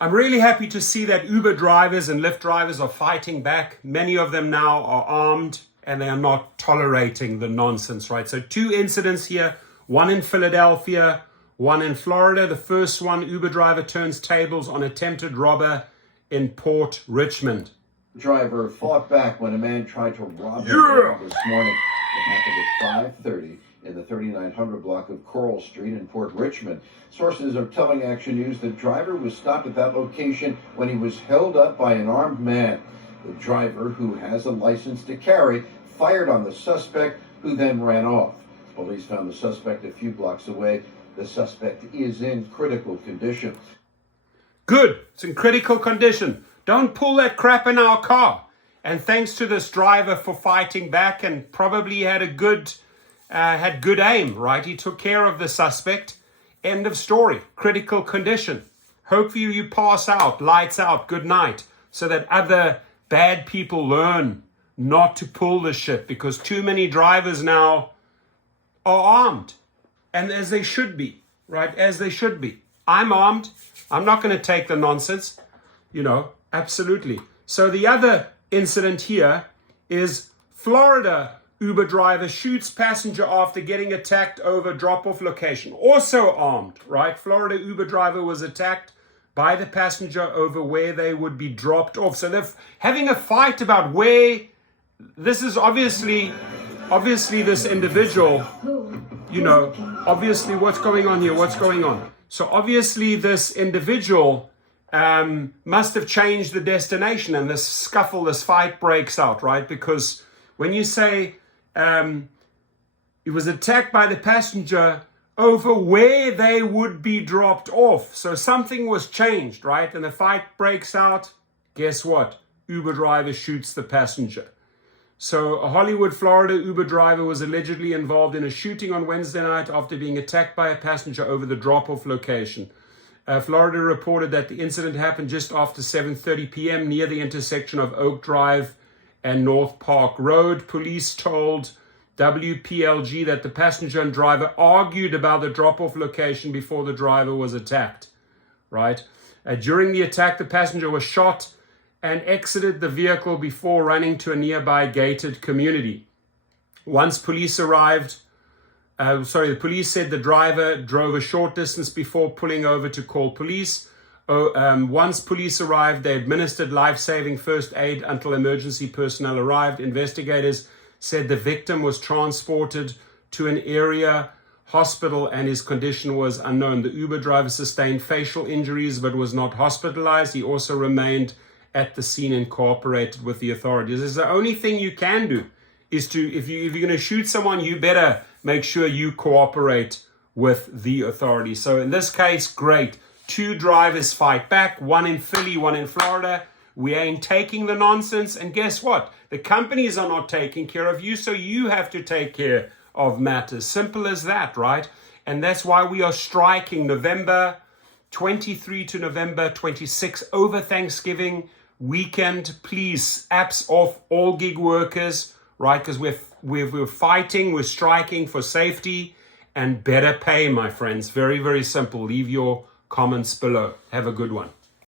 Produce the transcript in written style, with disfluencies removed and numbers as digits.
I'm really happy to see that Uber drivers and Lyft drivers are fighting back. Many of them now are armed and they are not tolerating the nonsense, right? So 2 incidents here, one in Philadelphia, one in Florida. The first one, Uber driver turns tables on attempted robber in Port Richmond. Driver fought back when a man tried to rob him this morning. It happened at 5:30 in the 3900 block of Coral Street in Port Richmond. Sources are telling Action News the driver was stopped at that location when he was held up by an armed man. The driver, who has a license to carry, fired on the suspect, who then ran off. Police found the suspect a few blocks away. The suspect is in critical condition. Good. It's in critical condition. Don't pull that crap in our car. And thanks to this driver for fighting back, and probably had good aim, right? He took care of the suspect. End of story. Critical condition. Hopefully you pass out, lights out, good night, so that other bad people learn not to pull this shit, because too many drivers now are armed, and as they should be, right? As they should be. I'm armed. I'm not going to take the nonsense, absolutely. So the other incident here is Florida Uber driver shoots passenger after getting attacked over drop-off location. Also armed, right? Florida Uber driver was attacked by the passenger over where they would be dropped off. So they're having a fight about where. This is obviously this individual, obviously what's going on here, what's going on. So obviously this individual must have changed the destination, and this scuffle, this fight breaks out, right? Because when you say he was attacked by the passenger over where they would be dropped off. So something was changed, right? And the fight breaks out. Guess what? Uber driver shoots the passenger. So a Hollywood, Florida Uber driver was allegedly involved in a shooting on Wednesday night after being attacked by a passenger over the drop-off location. Florida reported that the incident happened just after 7:30 p.m. near the intersection of Oak Drive and North Park Road. Police told WPLG that the passenger and driver argued about the drop-off location before the driver was attacked, right? During the attack, the passenger was shot and exited the vehicle before running to a nearby gated community. Once police arrived, the police said the driver drove a short distance before pulling over to call police. Once police arrived, they administered life-saving first aid until emergency personnel arrived. Investigators said the victim was transported to an area hospital and his condition was unknown. The Uber driver sustained facial injuries but was not hospitalized. He also remained at the scene and cooperated with the authorities. This is the only thing you can do, is to, if you're going to shoot someone, you better make sure you cooperate with the authorities. So in this case, great. 2 drivers fight back, one in Philly, one in Florida. We ain't taking the nonsense. And guess what? The companies are not taking care of you, so you have to take care of matters. Simple as that, right? And that's why we are striking November 23 to November 26 over Thanksgiving weekend. Please, apps off, all gig workers, right? Because we're fighting, we're striking for safety and better pay, my friends. Very, very simple. Leave your comments below. Have a good one.